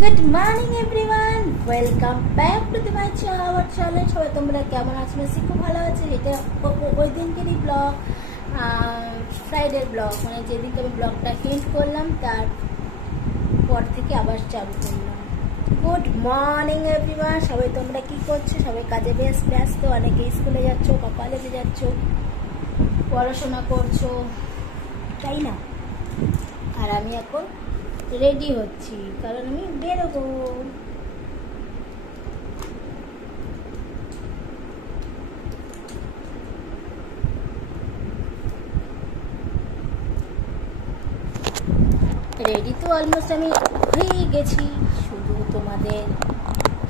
Good morning everyone, welcome back to my channel. সবাই তোমরা কেমন আছো? বেশি খুব ভালো আছে। এটা ওই দিনকেরই ব্লগ, ফ্রাইডের ব্লগ, মানে যেদিনকে আমি ব্লগটা এন্ড করলাম তার পর থেকে আবার চালু করলাম। গুড মর্নিং এভরিওয়ান, সবাই তোমরা কি করছো? সবাই কাজে ব্যস্ত, অনেকে স্কুলে যাচ্ছ বা কলেজে যাচ্ছ, পড়াশোনা করছো, তাই না? আর আমি এখন রেডি হচ্ছি, কারণ আমি বেরোবো। রেডি তো অলমোস্ট আমি হয়ে গেছি, শুধু তোমাদের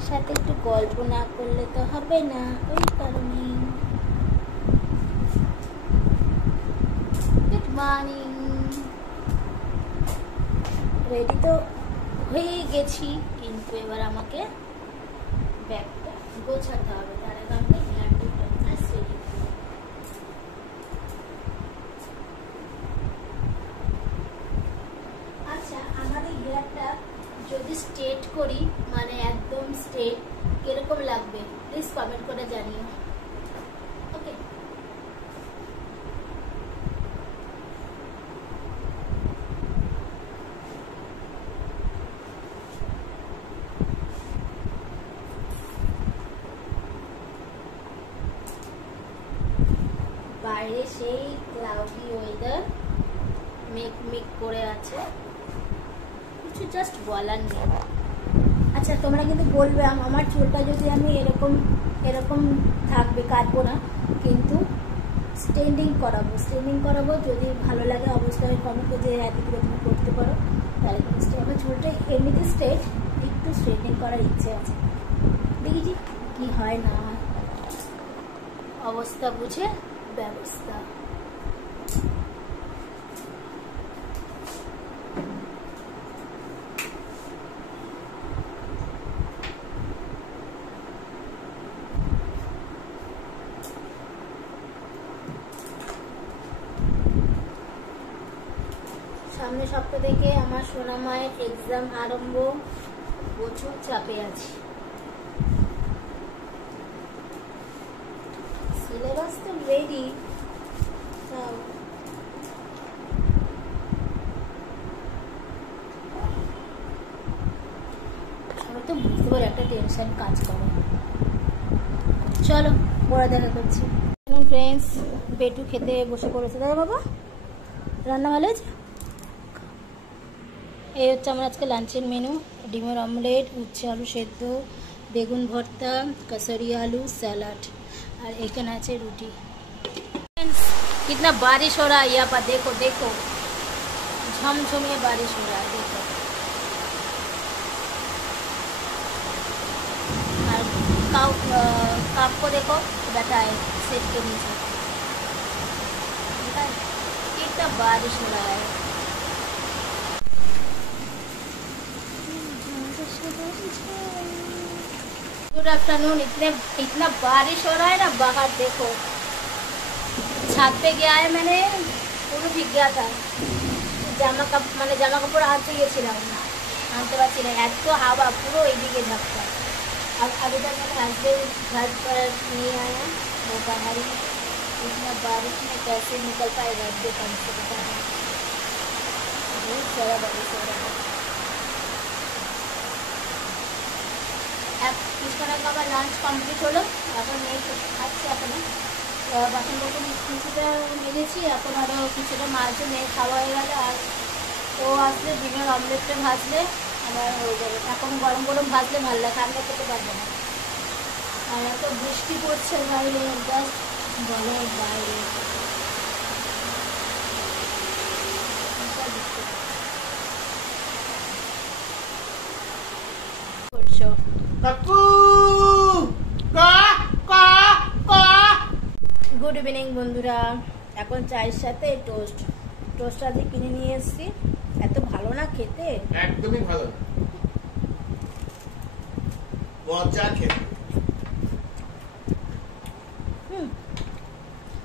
সাথে একটু গল্প না করলে তো হবে না, ওই কারণে। Good morning. রেডি তো হয়ে গেছি, কিন্তু এবার আমাকে ব্যাগটা গোছাতে হবে। তার আগে আমাকে হেয়ার টিপটা রেডি করব। আচ্ছা, আমার এই হেয়ারটা যদি স্ট্রেট করি, মানে একদম স্ট্রেট, কিরকম লাগবে প্লিজ কমেন্ট করে জানিও। ওকে, বাইরে সেই ক্লাউডি ওয়েদার, মেঘ করে আছে, কিছু জাস্ট বলার নেই। আচ্ছা, তোমরা কিন্তু বলবে আমার চুলটা যদি আমি এরকম থাকবে, কাটবো না, কিন্তু স্ট্রেন্ডিং করাবো। যদি ভালো লাগে অবশ্যই কমেন্টে যে দিদিকে তুমি করতে পারো, তাহলে কিন্তু আমার চুলটা এমনিতে স্ট্রেট, একটু স্ট্রেটিং করার ইচ্ছে আছে। দেখি কি হয় না হয়, অবস্থা বুঝে ব্যবস্থা। সামনে সপ্তাহ থেকে আমার সোনা মায়ের এক্সাম আরম্ভ, প্রচুর চাপে আছি। সিলেবাস তো রেডি, আমি তো বুঝতে পারি একটা টেনশন কাজ করে। চলো পরে দেখা করছি। ফ্রেন্ডস, বেটু খেতে বসে পড়েছে। দাদা বাবা, রান্না ভালো আছে? এই হচ্ছে আমার আজকে লাঞ্চের মেনু। ডিমের অমলেট, উচ্ছে আলু সেদ্ধ, বেগুন ভর্তা, কাসরি আলু, স্যালাড, আর এখানে আছে রুটি। कितना बारिश हो रहा है यहाँ पर, देखो देखो, झमझमिए बारिश हो रहा है, देखो। और काप को देखो, बैठा है सेट के नीचे, कितना बारिश हो रहा है। Good afternoon. इतना बारिश हो रहा है ना बाहर, देखो। छत पे गया है, मैंने পুরো ভিগ গিয়া था, জামা কাপড় আনতে গেছিলাম, আনতে পারছি না, এত হাওয়া, পুরো এইদিকে ঝাপটা। अब अभी तक मेरे हस्बैंड घर पर नहीं आया, वो बाहर ही। इतना बारिश में कैसे निकल पाएगा, दुकान से पता नहीं, बहुत सारा बारिश हो रहा है। अब किस तरह का আবার লাঞ্চ কমপ্লিট হলো, এখন মেয়ে খাচ্ছে। এখন বাসন বসন কিছুটা মেরেছি, এখন আরও কিছুটা মাছও মেয়ে খাওয়া হয়ে গেলে, আর ও আসলে ডিমের অমলেটটা ভাজলে আবার হয়ে যাবে। এখন গরম গরম ভাজলে ভালো লাগে, ঠান্ডা খেতে পারবে না। আর এত বৃষ্টি পড়ছে বাইরে, জাস্ট বলার বাইরে। গুড ইভিনিং বন্ধুরা, এখন চায়ের সাথে টোস্ট আজকে কিনে নিয়ে এসেছি। এত ভালো না খেতে, একদমই ভালো, মজা খেতে।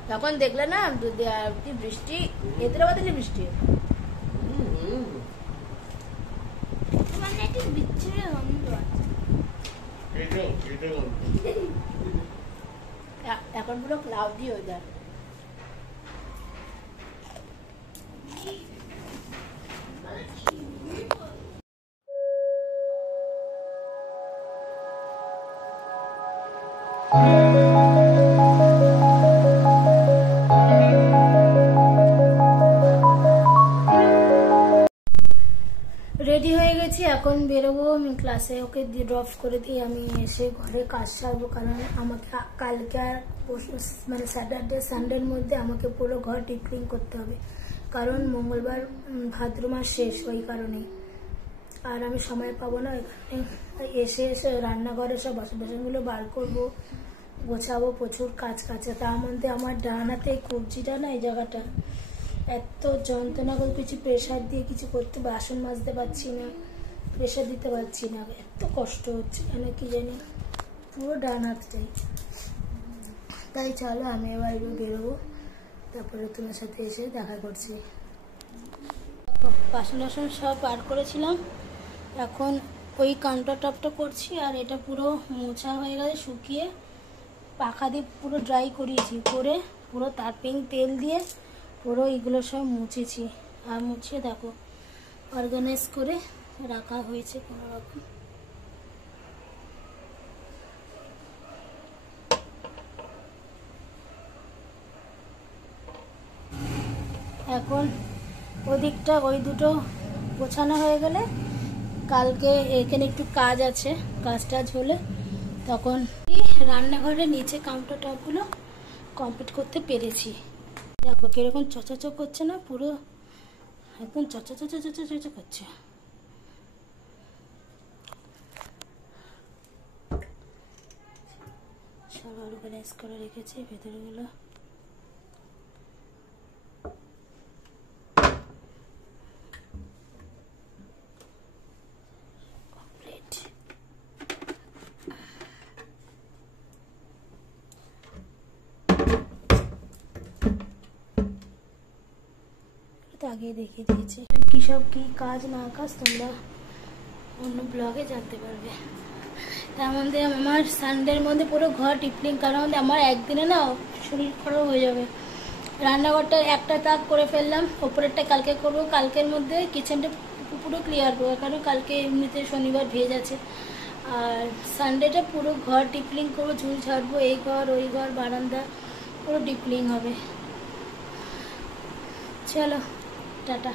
তখন দেখলে না বৃষ্টি, হায়দ্রাবাদে বৃষ্টি, মানে বিচ্ছিরি এখন পুরো ক্লাউডি ওয়েদার। রেডি হয়ে গেছি, এখন বেরোবো। আমি ক্লাসে ওকে ড্রপ করে দিয়ে আমি এসে ঘরে কাজ সারবো, কারণ আমাকে কালকে আর মানে স্যাটারডে সানডের মধ্যে আমাকে পুরো ঘর ডিপ ক্লিন করতে হবে, কারণ মঙ্গলবার ভাদ্র মাস শেষ, ওই কারণেই। আর আমি সময় পাবো না, এসে এসে রান্নাঘরে সব বাসনগুলো বার করবো, গোছাবো, প্রচুর কাজ কাছে। তার মধ্যে আমার ডান হাতে কবজিটা না, এই জায়গাটা এত যন্ত্রণা করে, কিছু প্রেশার দিয়ে কিছু করতে, বাসন মাজতে পারছি না, প্রেশার দিতে পারছি না, এত কষ্ট হচ্ছে কেন কি জানি, পুরো ডান হাতটাই। তাই চলো আমি এবার বেরোবো, তারপরে তোমার সাথে এসে দেখা করছি। বাসন টাসন সব বার করেছিলাম, এখন ওই কাউন্টার টপটা করছি। আর এটা পুরো মোছা হয়ে গেছে, শুকিয়ে পাখা দিয়ে পুরো ড্রাই করিয়েছি, করে পুরো তারপিং তেল দিয়ে পুরো এগুলো সব মুছেছি। আর মুছিয়ে দেখো অর্গানাইজ করে রাখা হয়েছে কোনো রকম। এখন ওদিকটা ওই দুটো গোছানো হয়ে গেলে, কালকে এখানে একটু কাজ আছে, কাজ টাজ হলে তখন রান্নাঘরের নিচে কাউন্টার টপগুলো কমপ্লিট করতে পেরেছি। দেখো কিরকম চচাচক করছে না, পুরো একদম চচা করছে। সব অর্গানাইজ করে রেখেছি ভেতরগুলো। কমপ্লিট। আগে দেখিয়ে দিয়েছি কি সব কি কাজ না কাজ, তোমরা অন্য ব্লগে জানতে পারবে। তার মধ্যে আমার সানডের মধ্যে পুরো ঘর টিপলিং, কারণ আমার একদিনে না শরীর খারাপ হয়ে যাবে। রান্নাঘরটা একটা তাক করে ফেললাম, ওপরেরটা কালকে করবো, কালকের মধ্যে কিচেনটা পুরো ক্লিয়ার করবো, কারণ কালকে এমনিতে শনিবার ভেজ আছে। আর সানডেটা পুরো ঘর টিপলিং করবো, ঝুল ঝাড়বো, এই ঘর ওই ঘর বারান্দা পুরো ডিপলিং হবে। চলো টাটা।